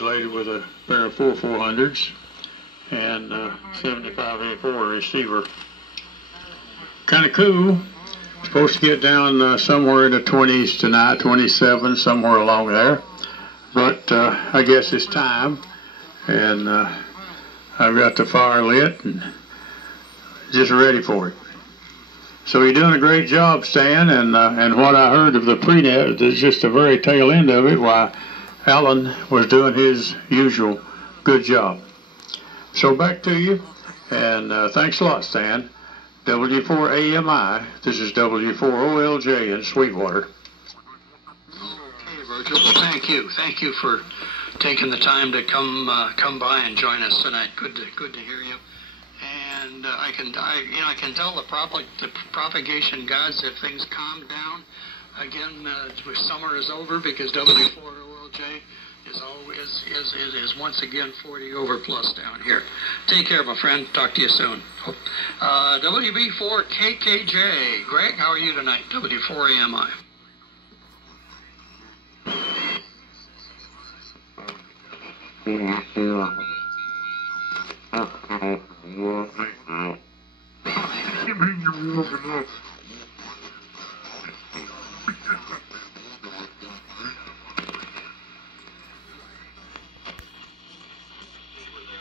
Lady with a pair of 400s and 75A4 receiver. Kind of cool. Supposed to get down somewhere in the 20s tonight, 27, somewhere along there. But I guess it's time, and I've got the fire lit and just ready for it. So you're doing a great job, Stan, and what I heard of the prenet is just the very tail end of it. Why, Alan was doing his usual good job. So back to you, and thanks a lot, Stan. W4AMI, this is W4OLJ in Sweetwater. Okay, Virgil, well, thank you. Thank you for taking the time to come by and join us tonight. Good to hear you. And I can tell the propagation gods if things calm down again. Summer is over because W4OLJ is once again 40 over plus down here. Take care, my friend. Talk to you soon. WB4KKJ. Greg, how are you tonight? W4AMI. Yeah,